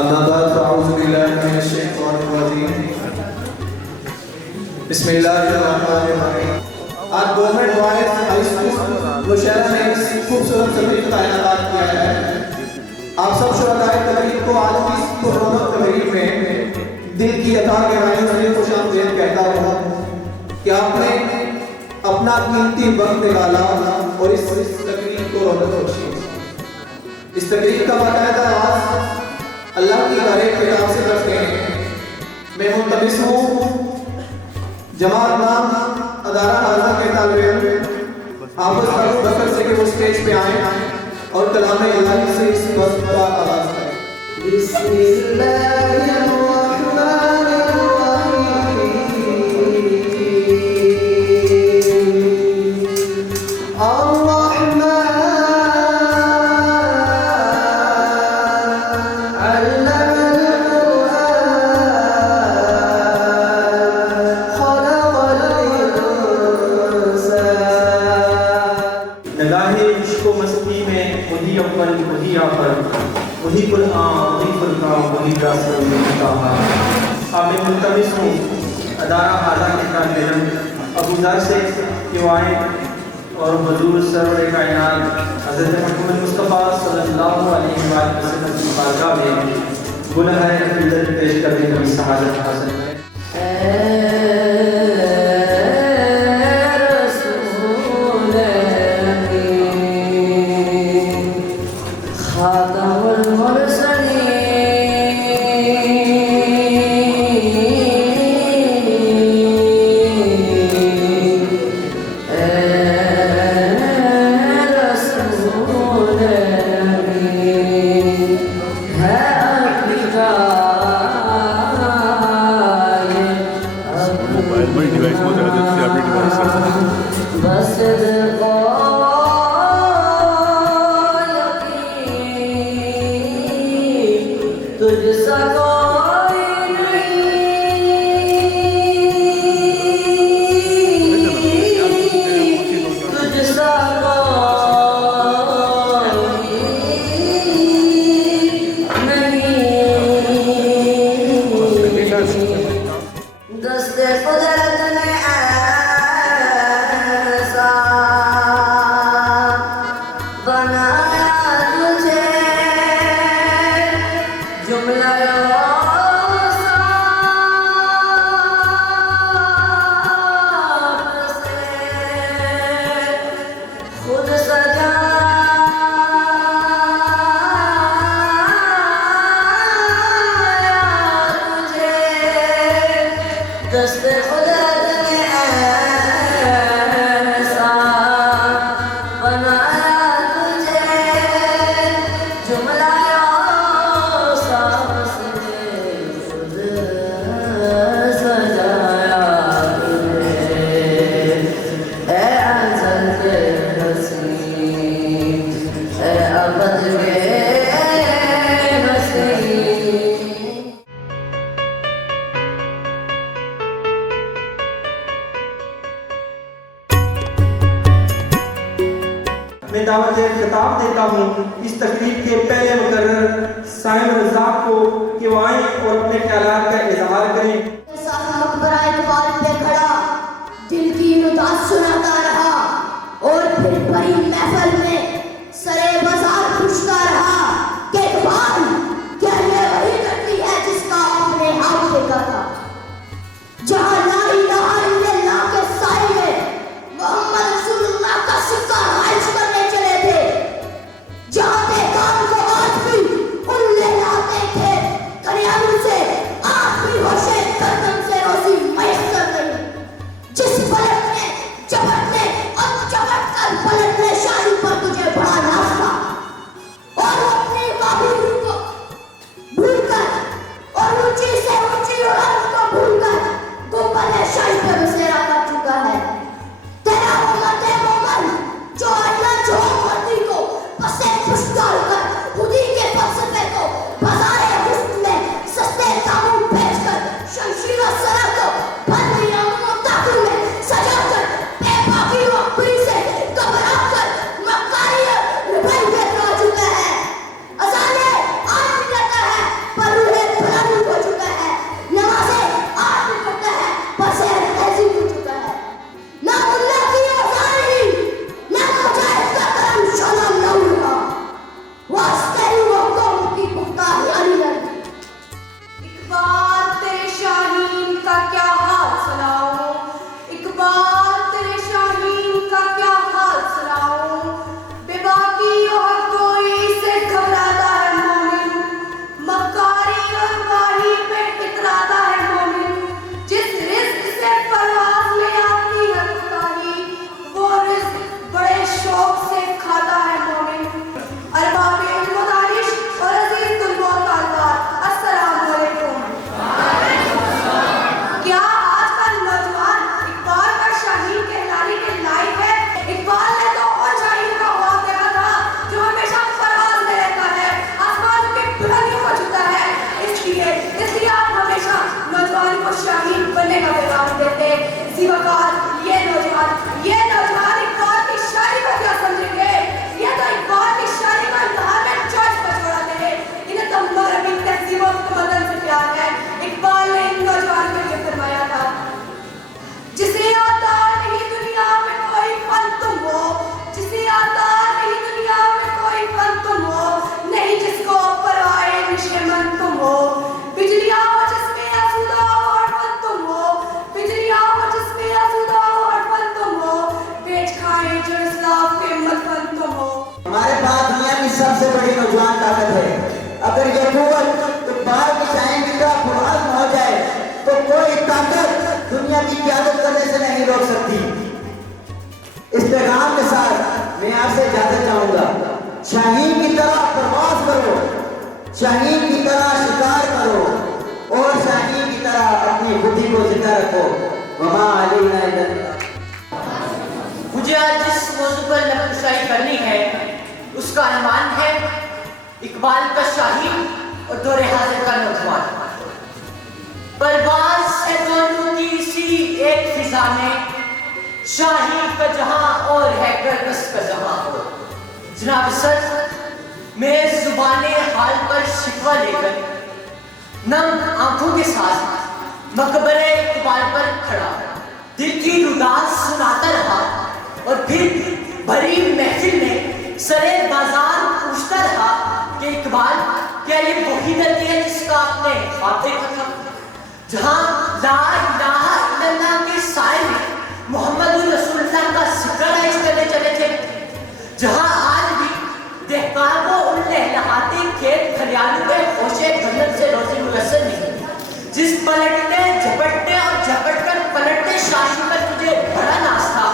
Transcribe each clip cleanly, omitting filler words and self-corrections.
أما بعد فأعوذ بالله من الشيطان الرجيم بسم الله الرحمن الرحيم. آج government wise high school Nowshera نے اس خوبصورت تقریب کا انعقاد کیا ہے. آپ سب شرکائے تقریب کو آج کی اس پررونق تقریب میں دل کی عطا کے رائے سے خوش آمدید کہتا ہوں کہ آپ نے اپنا قیمتی وقت نکالا اور اس تقریب کو رونق بخشی. اس تقریب کا باقاعدہ آغاز اللہ کی بارے کتاب سے کرتے ہیں. میں ملتمس ہوں جماعت نام ادارہ حاضر کے طالب علم حافظ ابو بکر سے کہ وہ اسٹیج پہ آئیں اور کلام الہی سے اس وقت کا آغاز کریں. بسم اللہ الرحمن وہی قرآن وہی فرقان وہی رسول وہی طہارا. آپ میں ملتمس ہوں ادارہ حاضر کے طالب علم ابو ذر سے کہ وہ آئیں اور حضور سرور کائنات حضرت محمد مصطفیٰ صلی اللہ علیہ وسلم کی بارگاہ میں گناہ عقیدت پیش کرنے کی سعادت حاصل کریں. میں دعوت خطاب دیتا ہوں اس تقریب کے پہلے مقرر سائم رزاق کو کہ وہ آئیں اور اپنے خیالات کا اظہار کریں. مقبرہ اقبال پہ کھڑا دل کی نداء سناتا رہا اور پھر بڑی محفل میں سرے بازار پوچھتا رہا کہ اقبال کیا یہ وہی لڑکی ہے جس کا آپ نے ہاتھ دیکھا تھا جہاں لا الہ الا اللہ کے سائے میں محمد رسول اللہ کا سکہ رائج کرنے چلے تھے, جہاں دیکھان کو آج بھی ان لے لاتے تھے کریانوں سے آج بھی ہوشے گردن سے روزی میسر نہیں. جس پلٹ نے چپٹ نے اور چپٹ کر پلٹ نے شاہی پر تجھے بڑا ناز تھا شاہین کی طرح شکار کرو اور شاہین کی طرح اپنی بدھی کو زندہ رکھو. وما علینا الا البلاغ. مجھے آج جس موضوع پر نقل کرنی ہے اس کا عنوان ہے اقبال کا شاہین اور دور حاضر کا نوجوان. پرواز ہے دونوں کی اسی ایک فضا میں، شاہین کا جہاں اور ہے گرگس کا جہاں اور. جناب سر، میں زبان حال پر شکوہ لے کر نم آنکھوں کے ساتھ مقبرہ اقبال پر کھڑا دل کی روداد سناتا رہا اور پھر بھری محفل میں سرے بازار پوچھتا رہا کہ اقبال کیا یہ وہی دھرتی ہے جس کا آپ نے خواب دیکھا تھا، جہاں لا الہ الا اللہ کے سائے میں محمد رسول اللہ کا ذکر رائج کرنے چلے تھے، جہاں آج بھی دہقان کو ان لہلاتے کھیت کھلیانوں کے خوشے جنت سے روزی میسر نہیں، جس پلٹنے جھپٹنے اور جھپٹ کر پلٹنے شاہی پر تجھے بڑا ناز تھا،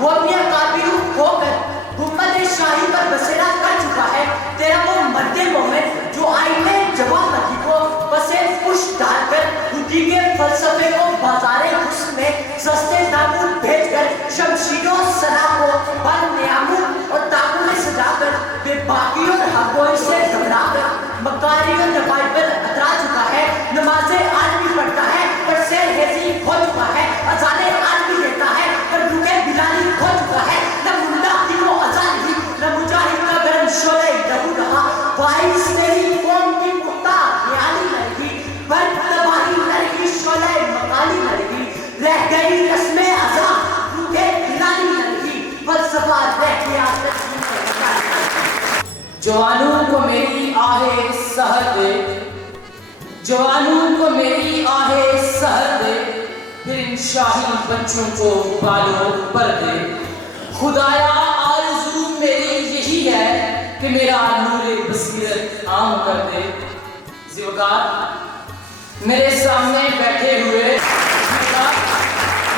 وہ اپنی اکابروں کھو کر گنبد شاہی پر بسیرا کر چکا ہے. تیرا وہ مرد مومن جو آئینے جوانمردی کو پسے پشت ڈال کر خودی کے فلسفے کو بازار حسن میں سستے داموں بھیج کر شمشیر و سنا کو بر نیاموں اور تاکوں میں سجا کر بے باقی اور حقوئی سے گھبرا کر مکاری و نبائی پر اترا چکا ہے. نمازیں آج بھی پڑھتا ہے پر سیر ہیزی کھو چکا ہے، اذانیں آج بھی دیتا ہے پر روحے بلالی کھو چکا ہے. نہ ملا کی وہ اذان دی، نہ مجاہد کا گرم شعلہ لہو رہا. باعث تیری قوم کی پختہ خیالی نہ رہی، پر تباہی نہ رہی، شعلہ مقالی نہ رہی. رہ گئی رسم ازاں، روحے بلالی نہ رہی، فلسفہ رہ گیا تسلیم کا. جوانوں کو میری آہ سحر دے، جوانوں کو میری آہ سحر دے، پھر ان شاہی بچوں کو پالو پر دے. خدایا آرزو میری یہی ہے کہ میرا نور بصیرت عام کر دے. زیوکار میرے سامنے بیٹھے ہوئے یہ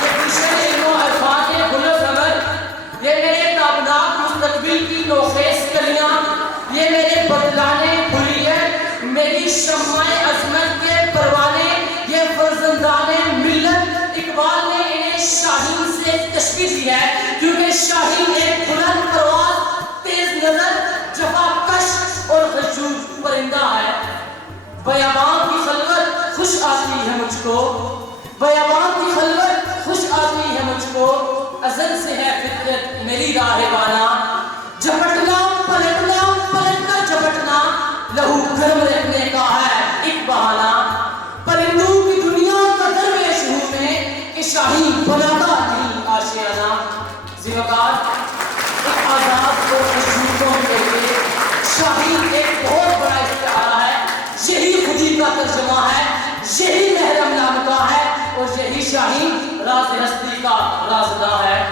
گلشن علم و عرفان کے گل و ثمر، یہ میرے تابناک مستقبل کی نوخیز کلیاں، یہ میرے بدلانے بھولیت، میری شمع عظمت کے پروانے، یہ فرزندان ملت. اقبال نے انہیں شاہین سے تشبیہ دی ہے کیونکہ شاہین ایک بلند پرواز، تیز نظر، جفا کش اور خشوع پرندہ ہے. بیابان کی خلوت خوش آتی ہے مجھ کو، بیابان کی خلوت خوش آتی ہے مجھ کو، ازل سے ہے فطرت میری راہبانہ. جھپٹنا پلٹنا پلٹ کر جھپٹنا لہو گرم رکھنے کا ہے ایک بہانہ. پرندوں کی دنیا کا درویش ہوں میں کہ شاہین بناتا نہیں آشیانہ. زیوکار ایک آزاد اور خوشبودوں کے لیے شاہین ایک بہت بڑا استعارہ ہے. یہی خودی کا ترجمہ ہے، یہی محرم نام کا ہے اور یہی شاہین راز ہستی کا رازداں ہے.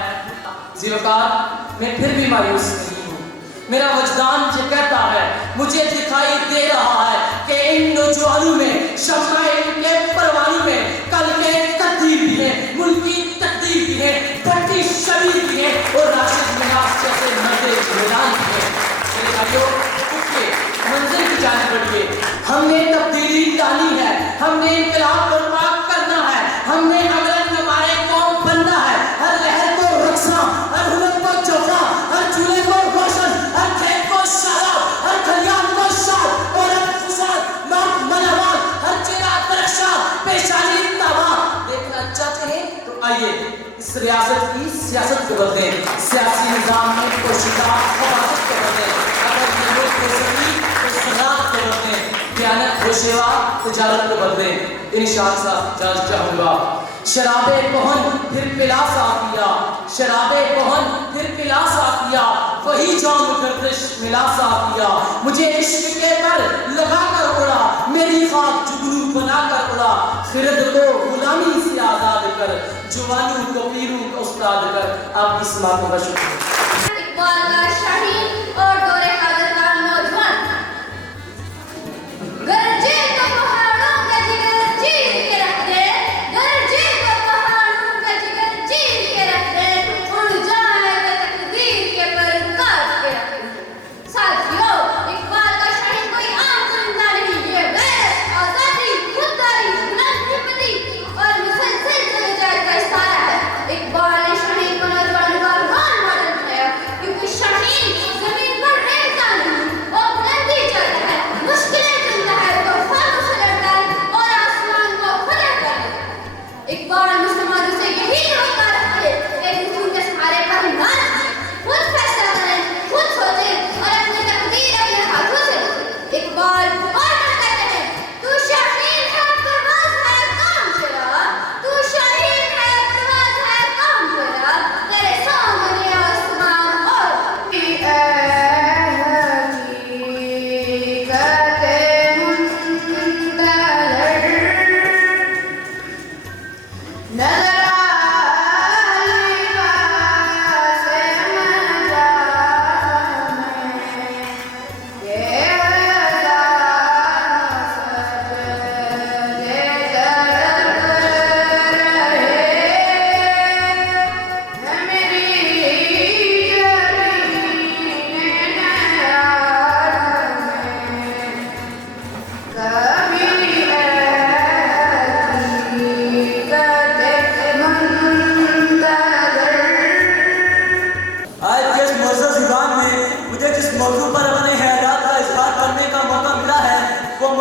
زیوکار میں پھر بھی مایوس نہیں ہوں، میرا وجدان یہ کہتا ہے، مجھے دکھائی دے رہا ہے کہ ان نوجوانوں میں شمع علم کے پروانوں میں کل کے تقدیر بھی ہے، ملکی تقدیر بھی ہے، بڑی شبیر بھی ہے اور راشد مناس جیسے مرد میدان بھی ہے. میرے بھائیوں اٹھئے، منزل کی جانب بڑھئے. ہم نے تبدیلی لانی ہے، ہم نے انقلاب برپا کرنا ہے، ہم نے امرن ہمارے قوم بننا ہے. ہر لہر کو رقصاں، ہر ہنر کو چوکا، ہر چولہے کو روشن، ہر کھیت کو شراب، ہر کھلیان کو شاد اور ہر فساد نام منوان، ہر چہرہ درخشاں پیشانی تاباں. دیکھنا چاہتے ہیں تو آئیے اس ریاست کی سیاست کو بدلیں، سیاسی نظام میں پوشیدہ حفاظت کو بدلیں. اگر یہ ملک ہو سکی تو صنعت کو بدلیں، دیانت گوشیوا تجارت کو بدلیں. انشاء صاحب جان چاہوں گا. شراب کہن پھر پلا ساقیا، شراب کہن پھر پلا ساقیا، وہی جام گردش ملا ساقیا. مجھے عشق کے پر لگا کر اڑا، میری خاک جگنو بنا کر اڑا. خرد کو غلامی سے آزاد کر، جوانوں کو پیروں کا استاد کر. آپ کی سماعت کا شکریہ. اقبال کا شاہین اور دور حاضر کا نوجوان. گرجے تو پہاڑوں کا جگر چیر کے رکھ دے، گرجے تو پہاڑوں کا جگر چیر کے رکھ دے، اڑ جائے گا تقدیر کے پر کاٹ کے رکھ دے. ساتھیوں، اقبال کا شاہین کوئی عام چرندہ نہیں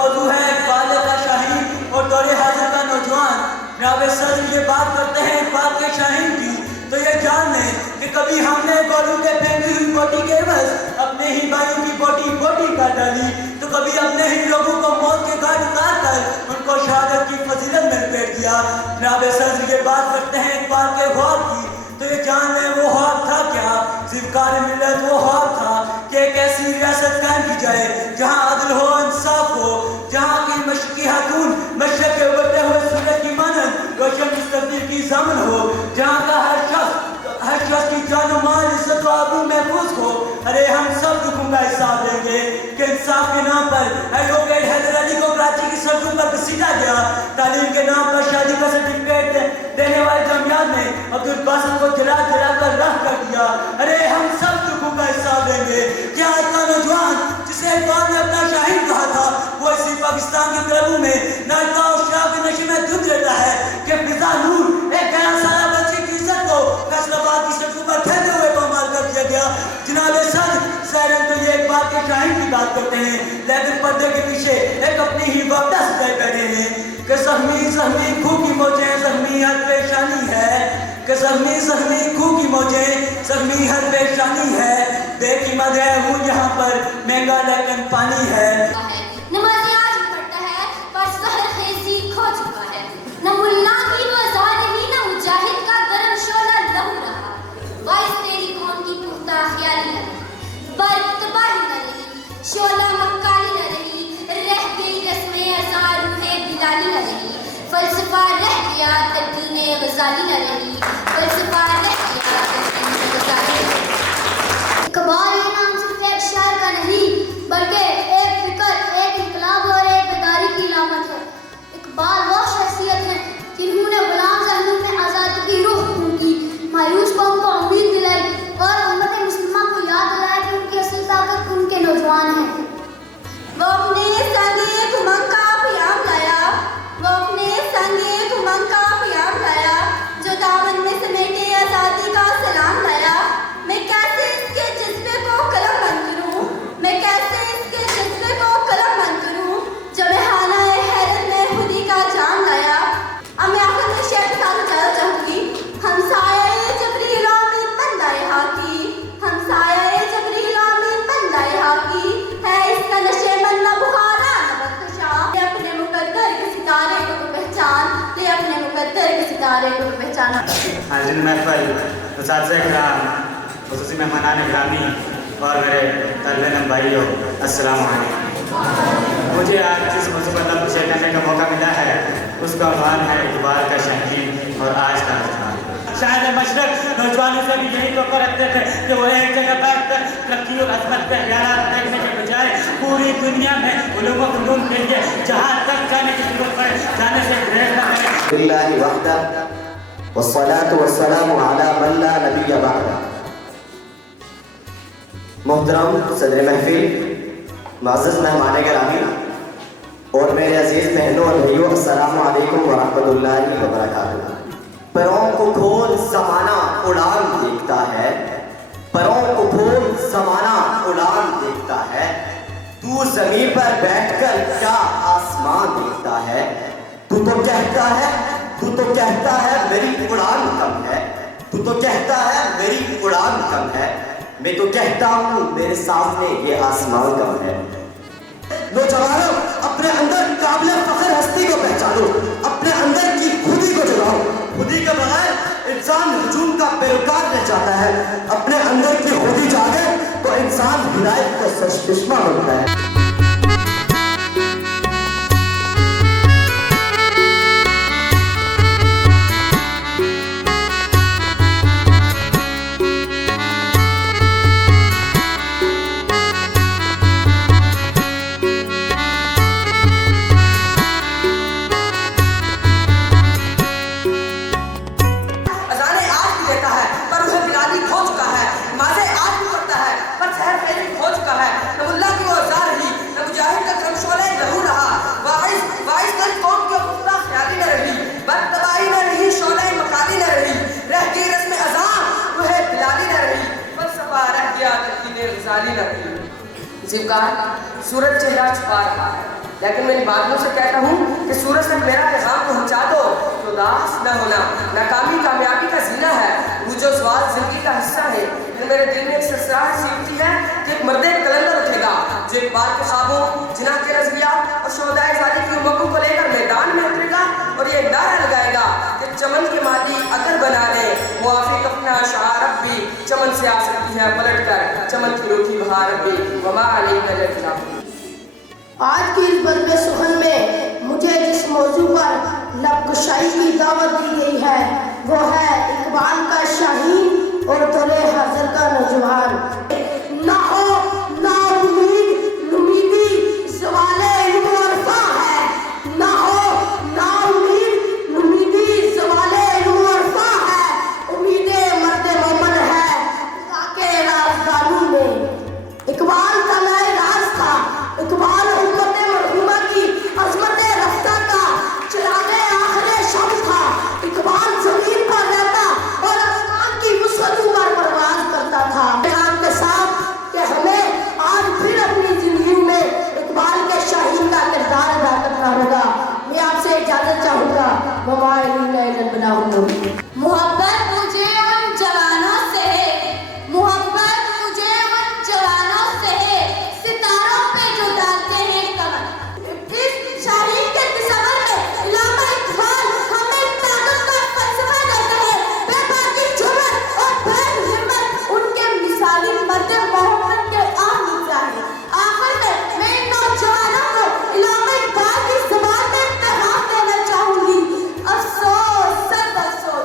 موضوع ہے اقبال کا شاہین اور دور حاضر کا نوجوان. جناب صدر یہ بات کرتے ہیں اقبال کے شاہین کی تو یہ جان لیں کہ کبھی ہم نے گولوں کے پھینکی ہوئی بوٹی کے عوض اپنے ہی بھائیوں کی بوٹی کر ڈالی تو کبھی اپنے ہی لوگوں کو موت کے گھاٹ اتار کر ان کو شہادت کی فضیلت میں لپیٹ دیا. جناب صدر یہ بات کرتے ہیں اقبال کے خواب کی تو یہ جان لیں وہ خواب تھا کیا. ذکار ملت وہ خواب تھا کہ ایک ایسی ریاست قائم کی جائے جہاں عدل ہو انصاف ہو, جہاں کی مشرقی خاتون مشرق کے ابھرتے ہوئے سورج کی مانند روشن مستقبل کی ضامن ہو, جہاں کا ہر شخص کی جان و مال عزت و آبرو محفوظ ہو. ارے ہم سب دکھوں کا حساب دیں گے کہ انصاف کے نام پر ایڈوکیٹ حیدر علی کو کراچی کی سڑکوں پر گھسیٹا گیا, تعلیم کے نام پر شادی کا سرٹیفکیٹ دینے والے جامعات نے عبد الباسط کو جلا کر رہ کر دیا. ارے ہم سب دکھوں کا حساب دیں گے کہ آج کا نوجوان جسے اقبال نے اپنا شاہین کہا تھا وہ اسی پاکستان کے کلبوں میں نائکا اور شراب کے نشے میں دھند رہتا ہے کہ فضا نور ایک 11 سالہ بچی کی عزت کو فیصل آباد کی سڑکوں پر کھیلتے ہوئے پامال کر دیا گیا. جناب صدر سیرن تو یہ اقبال کے شاہین کی بات کرتے ہیں لیکن پردے کے پیچھے ایک اپنی ہی وقت سجائے بیٹھے ہیں کہ زخمی خوں کی موجیں زخمی ہر پیشانی ہے, کہ زخمی خوں کی موجیں زخمی ہر پیشانی ہے. بے قیمت ہے ہوں یہاں پر مہنگا لیکن پانی ہے. نمازیں آج پڑھتا ہے پر سحر خیزی کھو چکا ہے. نہ ملا کی وہ ازاد ہی نہ مجاہد کا گرم شعلہ لہو رہا. وائس تیری قوم کی پختہ خیالی نہ رہی, برق تباہی نہ رہی, شعلہ مکالی نہ رہی, رہ گئی رسمیں ازار روحیں بلالی نہ رہی. فلسفہ رہ گیا تدبین غزالی نہ رہی, فلسفہ رہ گیا تدبین غزالی نہ رہی. اقبال یہ نام صرف ایک شاعر کا نہیں بلکہ ایک فکر, ایک انقلاب اور ایک بیداری کی علامت ہے. اقبال وہ شخصیت ہیں جنہوں نے غلام ذہنوں میں آزادی کی روح پھونکی, مایوس قوم کو امید دلائی اور امت مسلمہ کو یاد دلایا کہ ان کی اصل طاقت ان کے نوجوان ہیں. وہ اپنے سنگ ایک امنگ کا پیام لایا, وہ اپنے سنگ ایک امنگ کا پیام لایا جو دامن میں سمیٹے آزادی کا سلام لایا. میں کیسے اس کے جذبے کو قلم بند کروں, میں کیسے اس کے جذبے کو قلم بند کروں جو بہانہ حیرت میں خودی کا جام لایا. اب میں آخر میں شعر کے ساتھ جانا چاہوں گی. ہم سایہ جبریل آمین بندہ حاکی, ہم سایہ جبریل آمین بندہ حاکی ہے اس کا نشے من نہ بخارا نہ بدخشاں. یہ اپنے مقدر کے ستارے کو پہچان, یہ اپنے مقدر کے ستارے کو پہچانا. حاضرین محفل, اساتذہ کرام, خصوصی مہمانان گرامی اور میرے طالب علم بھائیوں, السلام علیکم. مجھے آج جس موضوع پر لفظ شیئر کرنے کا موقع ملا ہے اس کا عنوان ہے اقبال کا شاہین اور آج کا نوجوان. شاید مشرق نوجوانوں سے بھی یہی توقع رکھتے تھے کہ وہ ایک جگہ بیٹھ کر ترقی اور عظمت کے خیالات دیکھنے کے بجائے پوری دنیا میں علوم و فنون کے لیے جہاں تک جانے کی ضرورت پڑے جانے سے گریز نہ کریں. للہ وحدہ والصلاة والسلام علی من لا نبی بعدہ. محترم صدر محفل, معزز مہمان گرامی اور میرے عزیز بہنوں اور بھائیوں, السلام علیکم ورحمۃ اللہ وبرکاتہ. پروں کو کھول زمانہ اڑان دیکھتا ہے, پروں کو کھول زمانہ اڑان دیکھتا ہے, تو زمین پر بیٹھ کر کیا آسمان دیکھتا ہے. تو کہتا ہے میری اڑان کم ہے, تو کہتا ہے میری اڑان کم ہے, میں تو کہتا ہوں میرے سامنے یہ آسمان کم ہے. نوجوانوں, اپنے اندر قابل فخر ہستی کو پہچانو, اپنے اندر کی خودی کو جگاؤ. خودی کے بغیر انسان ہجوم کا پیروکار رہ جاتا ہے, اپنے اندر کی خودی جاگے تو انسان ہدایت کا سرچشمہ بنتا ہے. زبکار سورج چہرہ چھپا رہا ہے, لیکن میں ان بادلوں سے کہتا ہوں کہ سورج تک میرا پیغام پہنچا دو تو اداس نہ ہونا. ناکامی کامیابی کا زینہ ہے، وہ جو سوال زندگی کا حصہ ہے. پھر میرے دل میں ایک سرسراہٹ سی اٹھتی ہے کہ ایک مرد کلندر اٹھے گا جو اقبال کے خوابوں، جناح کے نظریات اور شہدائے ازادی کی امنگوں کو لے کر میدان میں اترے گا اور یہ نعرہ لگائے گا کہ چمن کے مادی اگر بنا لے موافق اپنا اشعار اب بھی چمن سے آ سکتی ہے پلٹ کر چمن کی روٹھی بہار اب بھی وما علینا الا البلاغ. آج کی اس بزم سخن میں مجھے جس موضوع پر لب کشائی کی دعوت دی گئی ہے وہ ہے اقبال کا شاہین اور دور حاضر کا نوجوان. نہ ہو نا امید نومیدی زوال علم و عرفہ ہے، نہ ہو نا امید نومیدی زوال علم و عرفہ ہے. امید مرد مومن ہے تاکہ رازدانوں میں. اقبال کا نئے راز تھا، اقبال امت مرحومہ کی عظمت رفتہ کا چراغ آخر شب تھا. اقبال زمین پر رہتا اور آسمان کی وسعتوں پر پرواز کرتا تھا. پیغام کے ساتھ کہ ہمیں آج پھر اپنی زندگی میں اقبال کے شاہین کا کردار ادا کرنا ہوگا. میں آپ سے اجازت چاہوں گا. وما علینا الا البلاغ. محبت مجھے ان جوانوں سے ہے، محبت مجھے ان جوانوں سے ہے ستاروں پہ جو ڈالتے ہیں کمر. اس شاہین کے تصور میں علامہ اقبال ہمیں طاقت کا فلسفہ دیتے ہیں. بے باکی جرأت اور بلند ہمت ان کے مثالی مرد محمد کے عام مثال ہیں. آخر میں ان نوجوانوں کو علامہ اقبال کی زبان میں پیغام دینا چاہوں گی. افسوس سب افسوس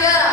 11।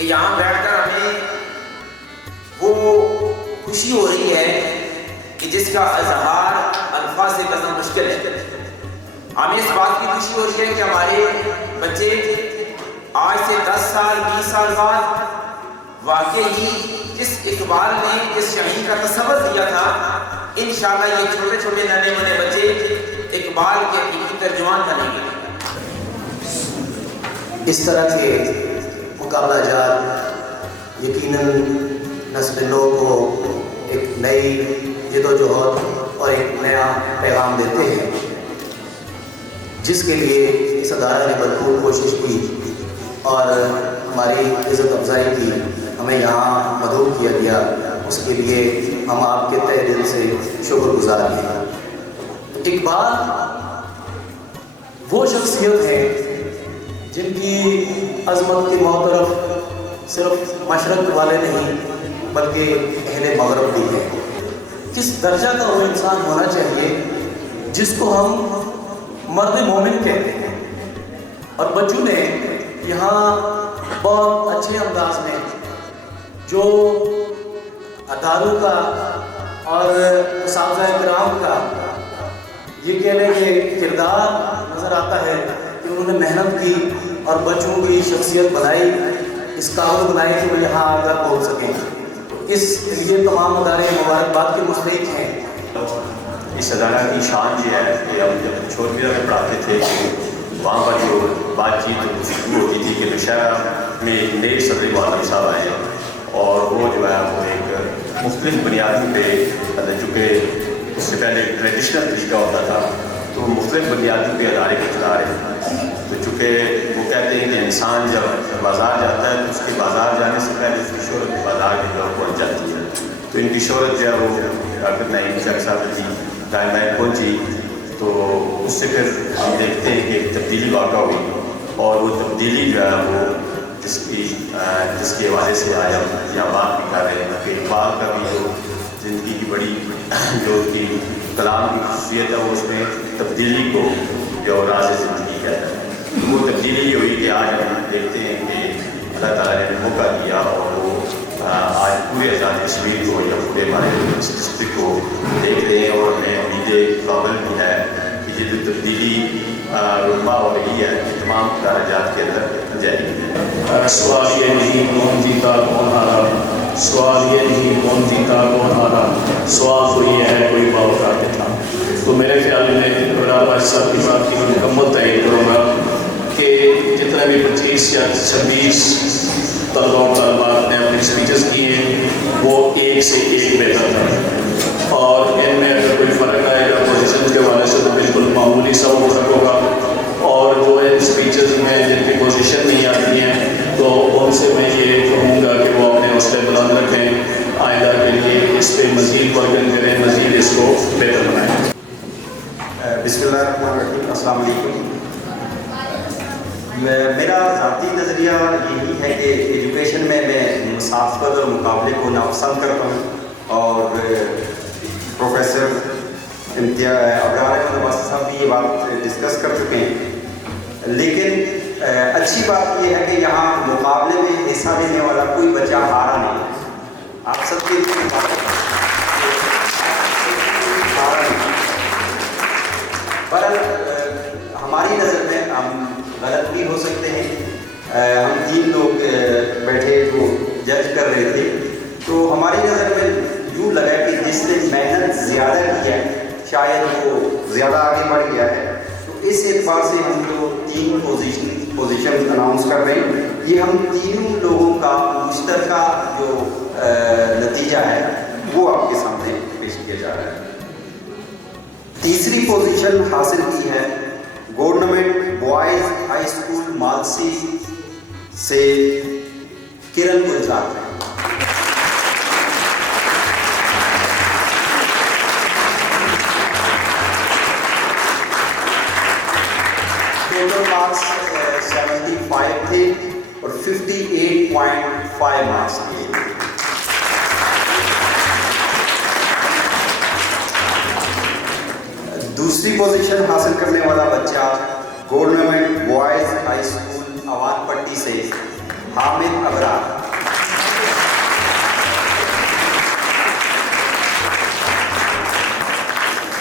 کہ یہاں بیٹھ کر ہمیں وہ خوشی ہو رہی ہے کہ جس کا اظہار الفاظ سے کرنا مشکل ہے. ہمیں اس بات کی خوشی ہو رہی ہے کہ ہمارے بچے آج سے 10 سال 20 سال بعد واقعی جس اقبال نے جس شاہین کا تصور دیا تھا، انشاءاللہ یہ چھوٹے چھوٹے ننے منے بچے اقبال کے حقیقی ترجمان بنیں گے. اس طرح کے مقابلہ جات یقیناً نسل نو کو ایک نئی جدوجہد اور ایک نیا پیغام دیتے ہیں، جس کے لیے اس ادارہ نے بھرپور کوشش کی اور ہماری عزت افزائی کی، ہمیں یہاں مدعو کیا گیا. اس کے لیے ہم آپ کے تہ دل سے شکر گزار ہیں. اقبال وہ شخصیت ہے جن کی عظمت کی معترف صرف مشرق والے نہیں بلکہ اہل مغرب بھی ہیں. کس درجہ کا وہ انسان ہونا چاہیے جس کو ہم مرد مومن کہتے ہیں. اور بچوں نے یہاں بہت اچھے انداز میں جو اداروں کا اور اساتذہ کرام کا یہ کہنے کے کردار نظر آتا ہے کہ انہوں نے محنت کی اور بچوں کی شخصیت بنائی، اس قابل بنائی کہ وہ یہاں آ کر پہنچ سکیں. اس لیے تمام ادارے مبارکباد کے مستحق ہیں. اس ادارہ کی شان یہ ہے کہ ہم جب چھوٹی میں پڑھاتے تھے کہ وہاں پر جو بات چیت گفتگو ہوتی تھی کہ نوشہرہ میں ایک نئے صدر مولوی صاحب آئے ہیں اور وہ جو ہے وہ ایک مختلف بنیادوں پہ، چونکہ اس سے پہلے ٹریڈیشنل طریقہ ہوتا تھا تو مختلف بنیادوں پہ ادارے کو چلا رہے ہیں. تو چونکہ وہ کہتے ہیں کہ انسان جب بازار جاتا ہے تو اس کے بازار جانے سے پہلے اس کی شہرت بازار کی طرف پہنچ جاتی ہے. تو ان کی شہرت جو ہے وہ ڈاکٹر نعیم شیخ صاحب کی دائیں بائیں پہنچی تو اس سے پھر ہم دیکھتے ہیں کہ تبدیلی واقع ہوئی اور وہ تبدیلی جو ہے وہ جس کے حوالے سے آج ہم یہاں بات بھی کر رہے ہیں کہ اقبال کا بھی جو زندگی کی بڑی جو کی کلام کی خصوصیت ہے وہ اس میں تبدیلی کو جو راز زندگی کہتا ہے. وہ تبدیلی یہ ہوئی کہ آج ہم دیکھتے ہیں کہ اللہ تعالیٰ نے موقع دیا اور وہ آج پورے آزاد کشمیر کو یا پورے ہمارے ڈسٹرکٹ کو دیکھ رہے ہیں اور ہمیں امید قابل بھی ہے کہ یہ جو تبدیلی رونما ہو رہی ہے تمام درجات کے اندر جائے گی. سوال یہ نہیں کون جیتا کون ہارا، سوال یہ نہیں کون جیتا کون ہارا، سوال تو یہ ہے کوئی باؤ کرتے تھا. تو میرے خیال میں برابر صاحب کی بات کی مکمل تائید کروں گا کہ جتنے بھی 25 یا 26 طلبہ و طالبات نے اپنی اسپیچز کی ہیں وہ ایک سے ایک بہتر تھا اور ان میں اگر کوئی فرق آئے گا پوزیشن کے حوالے سے تو بالکل معمولی سا وہ فرق ہوگا. اور جو ہے اسپیچز میں جن کی پوزیشن نہیں آتی ہیں تو ان سے میں یہ کہوں گا کہ وہ اپنے حوصلے بلند رکھیں، آئندہ کے لیے اس پہ مزید ورکن کریں، مزید اس کو بہتر بنائیں. بسم اللہ الرحمن الرحیم. السلام علیکم. میرا ذاتی نظریہ یہی ہے کہ ایجوکیشن میں مسافت اور مقابلے کو ناپسند کرتا ہوں اور پروفیسر ابرار احمد نواز صاحب بھی یہ بات ڈسکس کر چکے ہیں. لیکن اچھی بات یہ ہے کہ یہاں مقابلے میں حصہ لینے والا کوئی بچہ ہارا نہیں ہے. آپ سب کے پر ہماری نظر میں ہم غلط بھی ہو سکتے ہیں. ہم 3 لوگ بیٹھے جو جج کر رہے تھے تو ہماری نظر میں یوں لگا کہ جس نے محنت زیادہ کی ہے شاید وہ زیادہ آگے بڑھ گیا ہے. تو اس اعتبار سے ہم جو 3 پوزیشن اناؤنس کر رہے ہیں یہ ہم تینوں لوگوں کا مشترکہ جو نتیجہ ہے وہ آپ کے سامنے پیش کیا جا رہا ہے. تیسری پوزیشن حاصل کی ہے گورنمنٹ بوائز ہائی اسکول مالسی سے کرن گلزار. ٹوٹل مارکس 75 تھے اور 58.5 مارکس کیے. دوسری پوزیشن حاصل کرنے والا بچہ گورنمنٹ بوائز ہائی اسکول آوان پٹی سے حامد ابرار.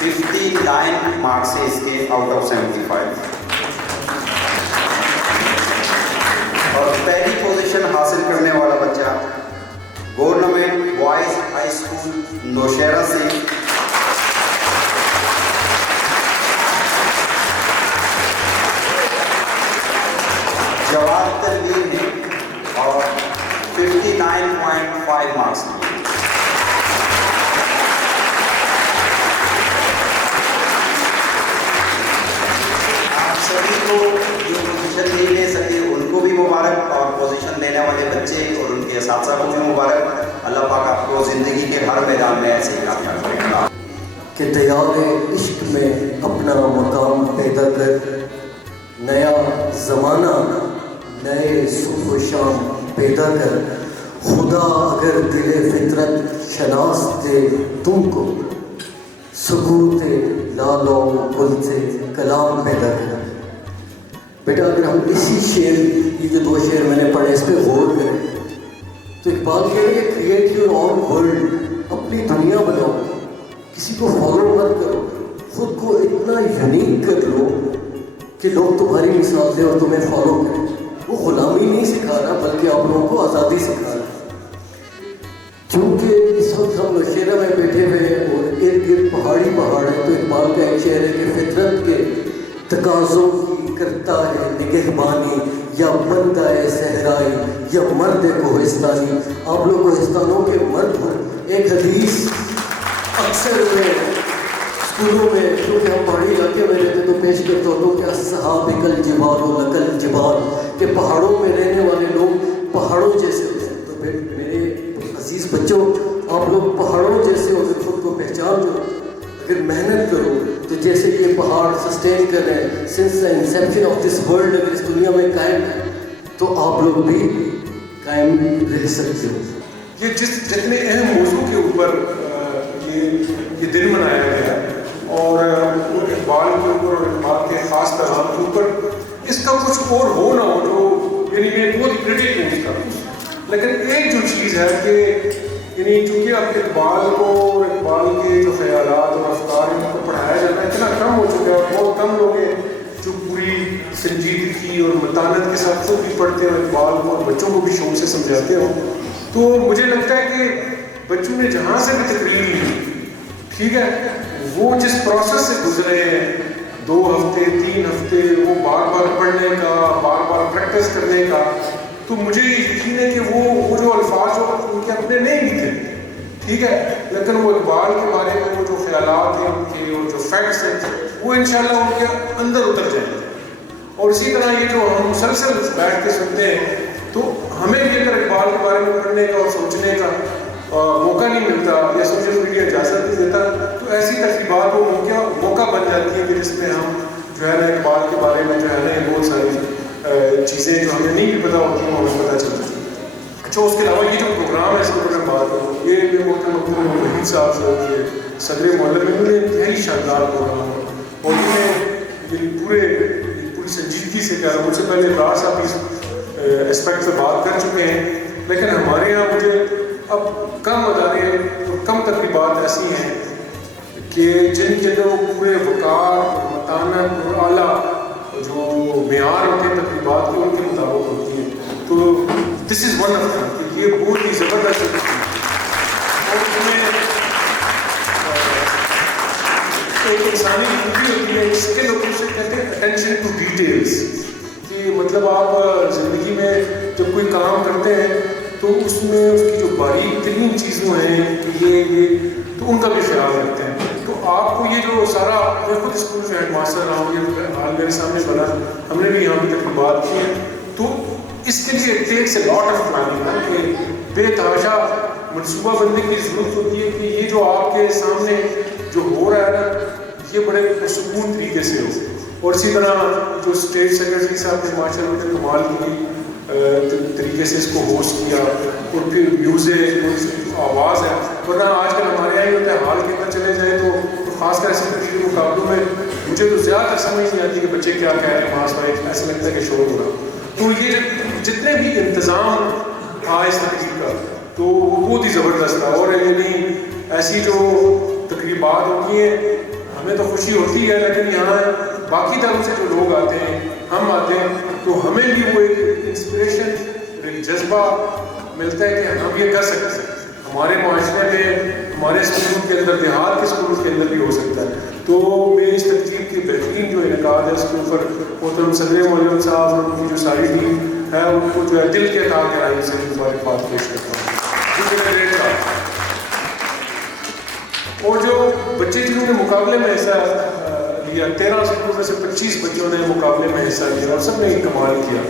59 مارکس سے اس کے آؤٹ آف 75. اور پہلی پوزیشن حاصل کرنے والا بچہ government boys high school Nowshera سے جواد تنویر نے اور 59.5 مارکس. آپ سبھی کو جو پوزیشن نہیں لے سکے ان کو بھی مبارک, اور پوزیشن لینے والے بچے اور ان کے اساتذہ کو بھی مبارک. اللہ پاک آپ کو زندگی کے ہر میدان میں ایسے ہی کامیاب کرے گا. کہ دیار عشق میں اپنا مقام پیدا کر, نیا زمانہ نئے صبح و شام پیدا کر. خدا اگر دل فطرت شناس دے تم کو, سکوت لالو گل سے کلام پیدا کر. بیٹا اگر ہم اسی شعر, یہ جو 2 شعر میں نے پڑھے, اس پہ غور کریں تو اقبال کہہ رہے ہیں کریٹ یور اون ورلڈ, اپنی دنیا بناؤ, کسی کو فالو مت کرو, خود کو اتنا یونیک کر لو کہ لوگ تمہاری مثال دیں اور تمہیں فالو کریں. وہ غلامی نہیں سکھا رہا بلکہ آپ لوگوں کو آزادی سکھا رہا. چونکہ اس وقت ہم نوشہرہ میں بیٹھے ہوئے ہیں اور ارد گرد پہاڑی پہاڑ ہے, تو اقبال کا ایک شعر ہے کہ فطرت کے تقاضوں کی کرتا ہے نگہبانی, یا بندہ صحرائی یا مرد کوہستانی. آپ لوگ کوہستانوں کے مرد ہیں. ایک حدیث اکثر میں اسکولوں میں, کیونکہ ہم پہاڑی علاقے میں رہتے تو پیش کرتا ہوں کہ اصحابک الجبال و لک الجبال, کہ پہاڑوں میں رہنے والے لوگ پہاڑوں جیسے ہوتے ہیں. تو میرے عزیز بچوں, آپ لوگ پہاڑوں جیسے ہو کے خود کو پہچان دو. اگر محنت کرو تو جیسے یہ پہاڑ سسٹین کر رہے ہیں since the inception of this world, اگر اس دنیا میں قائم ہے تو آپ لوگ بھی قائم رہ سکتے ہو. یہ جتنے اہم موضوع کے اوپر یہ دن منایا گیا اور اقبال کے اوپر اور اقبال کے خاص پیغام کے اوپر, اس کا کچھ اور ہو نہ ہو جو یعنی میں بہت کریٹک ہوں اس کا, لیکن ایک جو چیز ہے کہ یعنی چونکہ اب اقبال کو اور اقبال کے جو خیالات اور افکار ان کو پڑھایا جاتا ہے اتنا کم ہو چکا ہے. بہت کم لوگ ہیں جو پوری سنجیدگی اور متانت کے ساتھ خود بھی پڑھتے ہیں اور اقبال کو اور بچوں کو بھی شوق سے سمجھاتے ہوں. تو مجھے لگتا ہے کہ بچوں نے جہاں سے بھی تقریر لی, ٹھیک ہے, وہ جس پروسیس سے گزرے ہیں 2 ہفتے 3 ہفتے, وہ بار بار پڑھنے کا, بار بار پریکٹس کرنے کا, تو مجھے یقین ہے کہ وہ جو الفاظ جو ان کے اپنے نہیں بھی تھے, ٹھیک ہے, لیکن وہ اقبال کے بارے میں وہ جو خیالات ہیں ان کے اور جو فیکٹس ہیں وہ انشاءاللہ ان کے اندر اتر جائیں گے. اور اسی طرح یہ جو ہم مسلسل بیٹھ کے سنتے ہیں تو ہمیں بھی اگر اقبال کے بارے میں پڑھنے کا اور سوچنے کا موقع نہیں ملتا یا سوشل میڈیا اجازت نہیں دیتا, تو ایسی تقریبات وہ موقع بن جاتی ہے کہ جس میں ہم جو ہے نا اقبال کے بارے میں جو ہے نا بہت ساری چیزیں جو ہمیں نہیں بھی پتہ ہوتی ہیں ہمیں پتہ چلتی ہیں. اچھا, اس کے علاوہ یہ جو پروگرام ہے اس کے اوپر میں بات کروں, یہ محترم وحید صاحب جو کہ صدر معلم میں, انہوں نے انتہائی شاندار پروگرام ہے اور انہیں پوری سنجیدگی سے کہہ رہا ہوں. مجھ سے پہلے راہ صاحب اس اسپیکٹ پہ بات کر چکے ہیں, لیکن ہمارے یہاں مجھے اب کم ادارے اور کم تقریبات ایسی ہیں کہ جن کے اندر وہ پورے وقار اور متانت اور اعلیٰ جو معیار ہوتے ہیں تقریبات کے ان کے مطابق ہوتی ہیں. تو دس از ون آف دم, کہ یہ بہت ہی زبردست ہوتی ہے. اور اس میں ایک انسانی خوبی ہوتی ہے, ایک اسکل ہوتی ہے, اسے کہتے ہیں اٹینشن ٹو ڈیٹیلس. کہ مطلب آپ زندگی میں جب کوئی کام کرتے ہیں تو اس میں اس کی جو باریک ترین چیزوں ہیں کہ یہ تو ان کا بھی خیال رکھتے ہیں. تو آپ کو یہ جو سارا, میں خود اسکول سے ہیڈ ماسٹر رہا ہوں, یہ حال میرے سامنے بنا, ہم نے بھی یہاں پہ تقریبات کی ہیں, تو اس کے لیے takes a lot of planning ہے کہ بے تحاشا منصوبہ بندی کی ضرورت ہوتی ہے کہ یہ جو آپ کے سامنے جو ہو رہا ہے نا یہ بڑے پرسکون طریقے سے ہو. اور اسی طرح جو اسٹیٹ سیکرٹری صاحب نے ماشاء اللہ نے کمال کی طریقے سے اس کو ہوسٹ کیا, اور پھر میوزک آواز ہے, ورنہ آج کل ہمارے یہاں ہی ہوتا ہے حال کے اندر چلے جائیں تو خاص کر ایسے تقریبی مقابلوں میں مجھے تو زیادہ تر سمجھ نہیں آتی کہ بچے کیا کہہ رہے ہیں, وہاں پر ایسا لگتا ہے کہ شور ہو رہا. تو یہ جتنے بھی انتظام تھا اس تقریب کا تو وہ بہت ہی زبردست تھا. اور یعنی ایسی جو تقریبات ہوتی ہیں ہمیں تو خوشی ہوتی ہے, لیکن یہاں باقی طرف سے جو لوگ آتے ہیں, ہم آتے ہیں, تو ہمیں بھی وہ ایک انسپریشن, ایک جذبہ ملتا ہے کہ ہم یہ کر سکتے ہیں. ہمارے معاشرے میں, ہمارے اسکولوں کے اندر, دیہات کے اسکولوں کے اندر بھی ہو سکتا ہے. تو میں اس تقریب کے بہترین جو انعقاد ہے اس کے اوپر محترم صدر معلم صاحب اور ان کی جو ساری ٹیم ہے ان کو جو ہے دل کے تار گہرائی سے مبارکباد پیش کرتا ہوں. اور جو بچے جنہوں نے مقابلے میں حصہ لیا, 13 اسکولوں میں سے 25 بچوں نے مقابلے میں حصہ لیا اور سب نے ایک کمال کیا.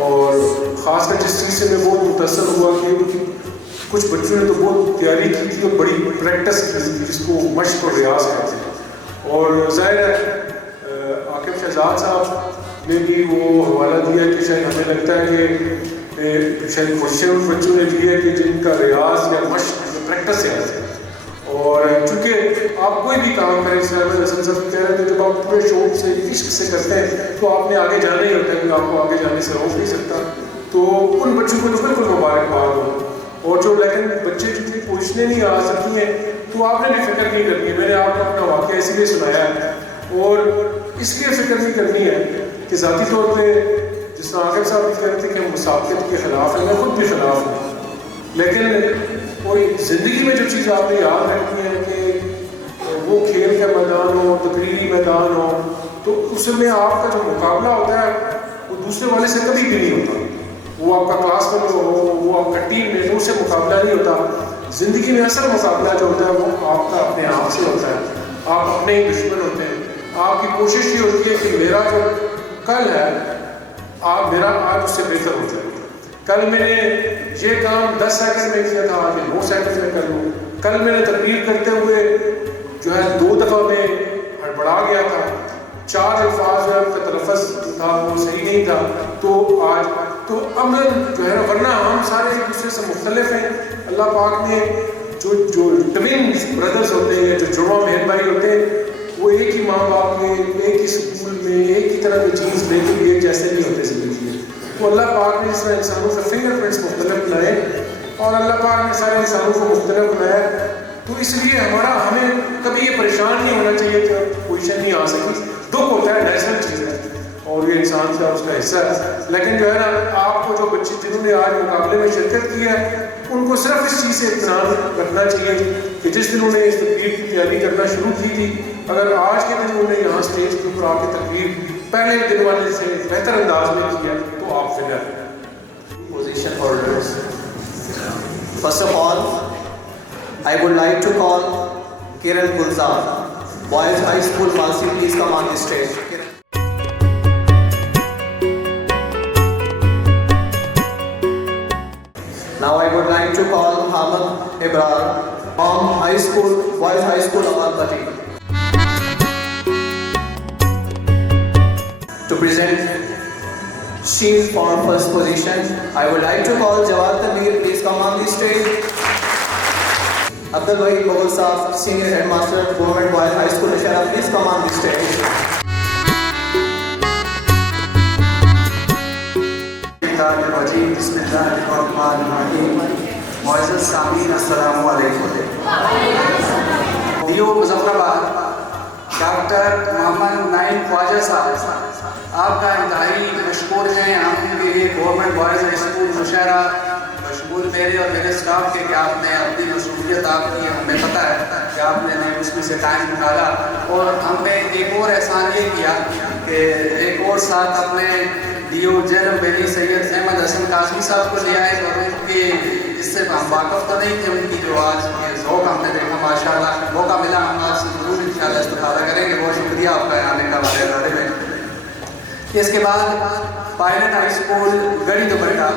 اور خاص کر جس چیز سے میں بہت متاثر ہوا کہ کچھ بچوں نے تو بہت تیاری کی تھی اور بڑی پریکٹس کی تھی, جس کو مشق اور ریاض کہتے ہیں. اور ظاہر ہے عاقب شہزاد صاحب نے بھی وہ حوالہ دیا کہ شاید ہمیں لگتا ہے کہ شاید خوشی ان بچوں نے لی ہے کہ جن کا ریاض یا مشق پریکٹس سے آتا ہے. اور چونکہ آپ کوئی بھی کام کریں, سر حسن صاحب کہہ رہے تھے, جب آپ پورے شوق سے عشق سے کرتے ہیں تو آپ نے آگے جانا ہی ہوتا ہے, کہ آپ کو آگے جانے سے روک نہیں سکتا. تو ان بچوں کو تو بالکل مبارکباد ہو. اور جو لیکن بچے جتنی پوزیشنیں نہیں آ سکتی ہیں تو آپ نے بھی فکر نہیں کرنی ہے. میں نے آپ کو اپنا واقعہ اسی لیے سنایا ہے, اور اس لیے فکر نہیں کرنی ہے کہ ذاتی طور پہ جس طرح عاقب صاحب کہہ رہے تھے کہ ہم مسابقت کے خلاف ہیں, میں خود بھی خلاف ہوں. لیکن کوئی زندگی میں جو چیز آپ نے یاد رکھنی ہے کہ وہ کھیل کا میدان ہو, تقریری میدان ہو, تو اس میں آپ کا جو مقابلہ ہوتا ہے وہ دوسرے والے سے کبھی بھی نہیں ہوتا. وہ آپ کا کلاس فیلو ہو, وہ آپ کا ٹیم میٹ ہو, اس سے مقابلہ نہیں ہوتا. زندگی میں اصل مقابلہ جو ہوتا ہے وہ آپ کا اپنے آپ سے ہوتا ہے. آپ اپنے ہی دشمن ہوتے ہیں. آپ کی کوشش یہ ہوتی ہے کہ میرا جو کل ہے میرا آج اس سے بہتر ہو جائے. کل میں نے یہ کام 10 سیکنڈ میں کیا تھا, آج 9 سیکنڈ میں کر لوں. کل میں نے تقریر کرتے ہوئے جو ہے 2 دفعہ میں ہڑبڑا گیا تھا, 4 الفاظ جو ہے کا تلفظ تھا وہ صحیح نہیں تھا, تو آج تو عمل جو ہے ورنہ ہم سارے ایک دوسرے سے مختلف ہیں. اللہ پاک نے جو ٹوین بردرز ہوتے ہیں, جو جڑواں بہن بھائی ہوتے ہیں, وہ ایک ہی ماں باپ میں, ایک ہی اسکول میں, ایک ہی طرح کی چیز لیکن ایک جیسے نہیں ہوتے زندگی میں. تو اللہ پاک نے اس طرح انسانوں کے فنگر پرنٹس مختلف بنائے, اور اللہ پاک نے سارے انسانوں کو مختلف بنایا. تو اس لیے ہمیں کبھی یہ پریشان نہیں ہونا چاہیے کہ پوزیشن نہیں آ سکی. دکھ ہوتا ہے, نیچرل چیز ہے, اور یہ انسان کا اس کا حصہ ہے. لیکن جو ہے نا, آپ کو جو بچے جنہوں نے آج مقابلے میں شرکت کی ہے ان کو صرف اس چیز سے اطمینان رکھنا چاہیے کہ جس دن انہوں نے اس تقریب کی تیاری کرنا شروع کی تھی, اگر آج کے دن انہوں نے یہاں اسٹیج کے اوپر آ کے تقریب پہلے دن والے سے بہتر انداز میں کیا تو آپ فنر. Position holders. First of all, I would like to call Kiran Gulzar, Boys High School, Malsi. Please come on the stage. Now I would like to call Hamad Ibrar from High School, Boys High School, Amalpati, to present shield for first position. I would like to call Jawad Tanveer. Please come on the stage. Abdul Wahid Mughal Saab, Senior Headmaster, Government Boys High School, Nashara. Please come on the stage. بسم اللہ الرحمن الرحیم. معزز سامعین السلام علیکم. دیو مظفر آباد doctor محمد نعیم خواجہ صاحب آپ کا انتہائی مشکور ہیں. ہم کے لیے government boys high school Nowshera مشکور میرے اور میرے اسٹاف کے کہ آپ نے اپنی مصروفیت آپ کی, ہمیں پتہ ہے کہ آپ نے اس میں سے ٹائم نکالا, اور ہم نے ایک اور احسان یہ کیا کہ ایک اور ساتھ اپنے ڈیو جیرم بیلی سید احمد حسن قاسمی صاحب کو لے آئے, اور ان کے اس سے ہم واقف تو نہیں تھے ان کی جو آج ذوق ہم نے دیکھا ماشاء اللہ موقع ملا, ہم آپ سے ضرور ان شاء اللہ استفادہ کریں گے. بہت شکریہ آپ کا آنے کا ہمارے ادارے میں. اس کے بعد پائلٹ ہائی اسکول گڑی دوپٹہ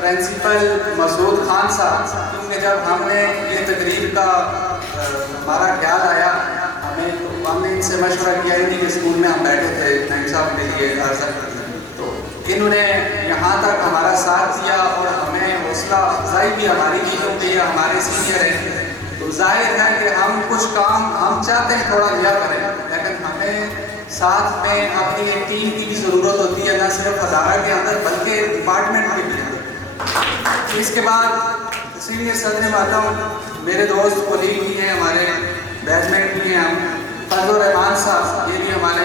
پرنسپل مسعود خان صاحب, کیونکہ جب ہم نے یہ تقریب کا ہمارا خیال آیا ہم نے ان سے مشورہ کیا ہی نہیں کہ اسکول میں ہم بیٹھے تھے نعیم صاحب کے لیے تو انہوں نے یہاں تک ہمارا ساتھ دیا اور ہمیں حوصلہ افزائی بھی ہماری کی, کیونکہ یہ ہمارے سینئر ہیں. تو ظاہر ہے کہ ہم کچھ کام ہم چاہتے ہیں تھوڑا لیا کریں, لیکن ہمیں ساتھ میں اپنی ایک ٹیم کی بھی ضرورت ہوتی ہے، نہ صرف ادارہ کے اندر بلکہ ڈپارٹمنٹ کے بھی اندر۔ اس کے بعد سینئر صدر ماتم میرے دوست کولیگ بھی ہیں، ہمارے بیچمیٹ بھی ہیں، فضل الرحمان صاحب، یہ بھی ہمارے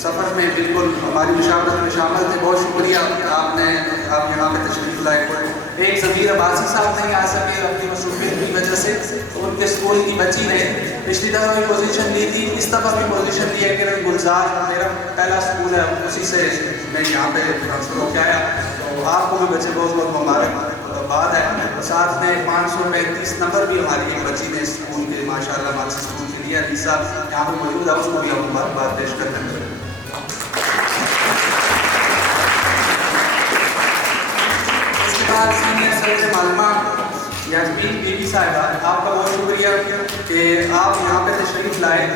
سفر میں بالکل ہماری مشاورت میں شامل تھے، بہت شکریہ آپ یہاں پہ تشریف لائے ہوئے۔ ایک ضمیر عباسی صاحب نہیں آ سکے اپنی مصروفیت کی وجہ سے، ان کے اسکول کی بچی نے پچھلی دفعہ بھی پوزیشن لی تھی، اس دفعہ بھی پوزیشن لی ہے کہ گلزار میرا پہلا اسکول ہے، اسی سے میں یہاں پہ ٹرانسفر ہو کے آیا، تو آپ کو بھی بچے بہت بہت مبارکباد ہے۔ ساتھ میں 535 نمبر بھی ہماری ایک بچی نے اسکول کے ماشاءاللہ مارکس اسکول کے لیے، علی صاحب یہاں پہ موجود ہے، اس کو بھی ہم مبارکباد پیش کرتے ہیں۔ سینئر صدر معلومہ یاسمین بی بی صاحبہ، آپ کا بہت شکریہ کہ آپ یہاں پہ تشریف لائے۔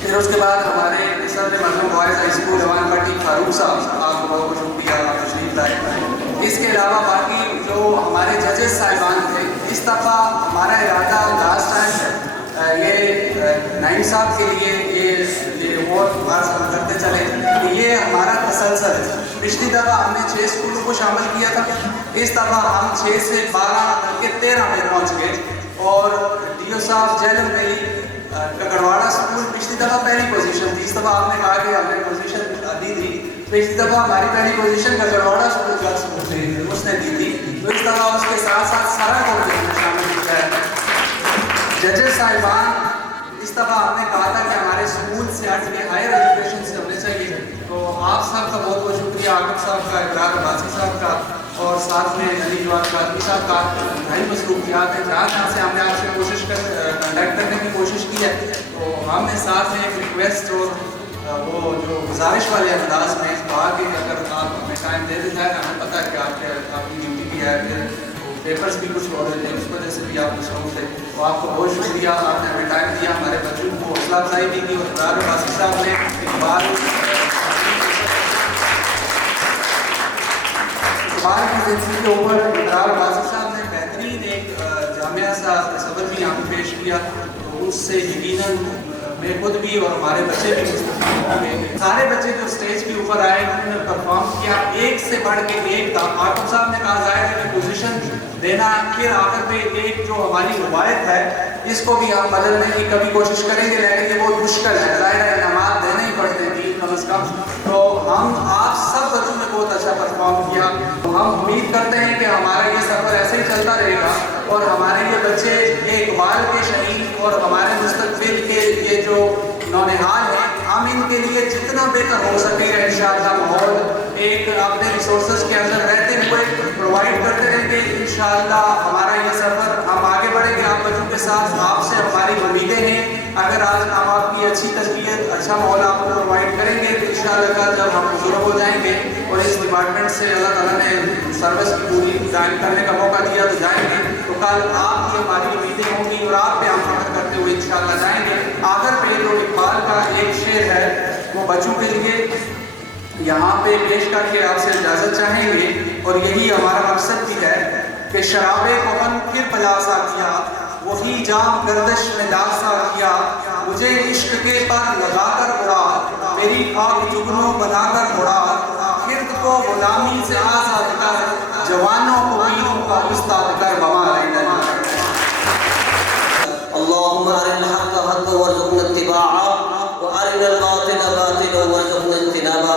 پھر اس کے بعد ہمارے صدر معلوم بوائز ہائی اسکول روان پٹی فاروق صاحب، آپ کا بہت بہت شکریہ، آپ تشریف لائے۔ اس کے علاوہ باقی جو ہمارے ججز صاحبان تھے، اس دفعہ ہمارا ارادہ لاسٹ ٹائم یہ نائم صاحب کے لیے یہ اور بات کرتے چلے کہ یہ ہمارا تسلسل ہے۔ پچھلی دفعہ ہم نے 6 اسکولوں کو شامل کیا تھا، اس دفعہ ہم 6 سے 12 بلکہ 13 میں پہنچ گئے، اور ڈی او صاحب جیلم میں ککڑواڑا اسکول پچھلی دفعہ پہلی پوزیشن تھی، اس دفعہ آپ نے کہا کہ ہم نے پوزیشن دی تھی، پچھلی دفعہ ہماری پہلی پوزیشن ککڑواڑا اسکول کا اس نے دی تھی، تو اس دفعہ اس کے ساتھ ساتھ سارا کو شامل کیا ہے۔ ججز صاحبان، اس دفعہ ہم نے کہا تھا کہ ہمارے اسکول سے ہٹ کے ہائر ایجوکیشن سے ہونے چاہیے، تو آپ سب کا بہت بہت شکریہ، عاقب صاحب کا، ابرار عباسی صاحب کا، اور ساتھ میں علی جواد قادری صاحب کا، بھائی مصروفیات ہیں جہاں سے ہم نے آپ سے کوشش کنڈکٹ کرنے کی کوشش کی ہے، تو ہم نے ساتھ میں ایک ریکویسٹ اور وہ جو گزارش والے انداز میں کہا کہ اگر آپ ہمیں ٹائم دے دیتا ہے، ہمیں پتہ ہے کہ آپ کی ڈیوٹی بھی ہے، پھر پیپرز بھی کچھ ہو رہے تھے، اس وجہ سے بھی آپ مصروف تھے، تو آپ کو بہت شکریہ، آپ نے ہمیں ٹائم دیا، ہمارے بچوں کو حوصلہ افزائی بھی کی، اور ابرار عباسی صاحب نے اقبال کی زندگی کے اوپر ابرار عباسی صاحب نے بہترین ایک جامعہ سا تصور بھی یہاں پہ پیش کیا، تو اس سے یقیناً میں خود بھی اور ہمارے بچے بھی مستفید ہوئے۔ سارے بچے جو اسٹیج کے اوپر آئے انہوں نے پرفارم کیا، ایک سے بڑھ کے ایک تھا۔ عاقب صاحب نے کہا ظاہر ہے کہ پوزیشن دینا، پھر آخر پہ ایک جو ہماری روایت ہے اس کو بھی ہم بدلنے کی کبھی کوشش کریں گے، لیکن یہ بہت مشکل ہے، ظاہر ہے انعامات دینے ہی پڑتے ہیں 3 کم از کم، تو ہم آپ سب بچوں نے بہت اچھا پرفارم کیا، تو ہم امید کرتے ہیں کہ ہمارا یہ سفر ایسے ہی چلتا رہے گا، اور ہمارے یہ بچے یہ اقبال کے شہید اور ہمارے مستقبل کے یہ جو نونہال ہیں، ہم ان کے لیے جتنا بہتر ہو سکے گا انشاءاللہ ماحول ایک اپنے ریسورسز کے اندر رہتے ہوئے پرووائڈ کرتے رہیں گے، انشاءاللہ ہمارا یہ سفر ہم آگے بڑھیں گے آپ بچوں کے ساتھ، آپ سے ہماری امیدیں ہیں، اگر آج ہم آپ کی اچھی تربیت اچھا ماحول آپ کو پرووائڈ کریں گے تو انشاءاللہ کل جب ہم بزرگ ہو جائیں گے اور اس ڈپارٹمنٹ سے اللہ تعالیٰ نے سروس کی پوری جوائن کرنے کا موقع دیا تو جائیں گے، تو کل آپ کی ہماری امیدیں ہوں گی اور آپ پہ ہم فخر کرتے ہوئے انشاءاللہ جائیں گے۔ آخر پہ جو اقبال کا ایک شعر ہے وہ بچوں کے لیے یہاں پہ پیش کر کے آپ سے اجازت چاہیں گے، اور یہی ہمارا مقصد بھی ہے کہ شراب کفن پھر پلاسا کیا، وہی جام گردش میں داسا کیا، مجھے عشق کے پر لگا کر اڑا، میری خاک جگنوں بنا کر اڑا، خرد کو غلامی سے آزاد کر، جوانوں کو ویروں کا استاد کر، بما لینا۔ اللهم أرنا الحق حقا وارزقنا اتباعه وأرنا الباطل باطلا وارزقنا اجتنابه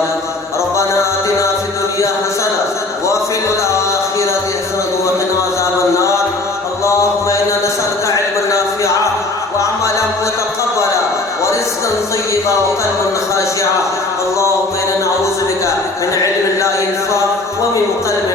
ربنا آتنا في الدنيا حسنة وفي الآخرة حسنة وقنا عذاب النار اللهم إنا نسألك علما نافعا وعملا متقبلا ورزقا طيبا وقلبا خاشعا اللهم إنا نعوذ بك من علم لا ينفع ومن قلب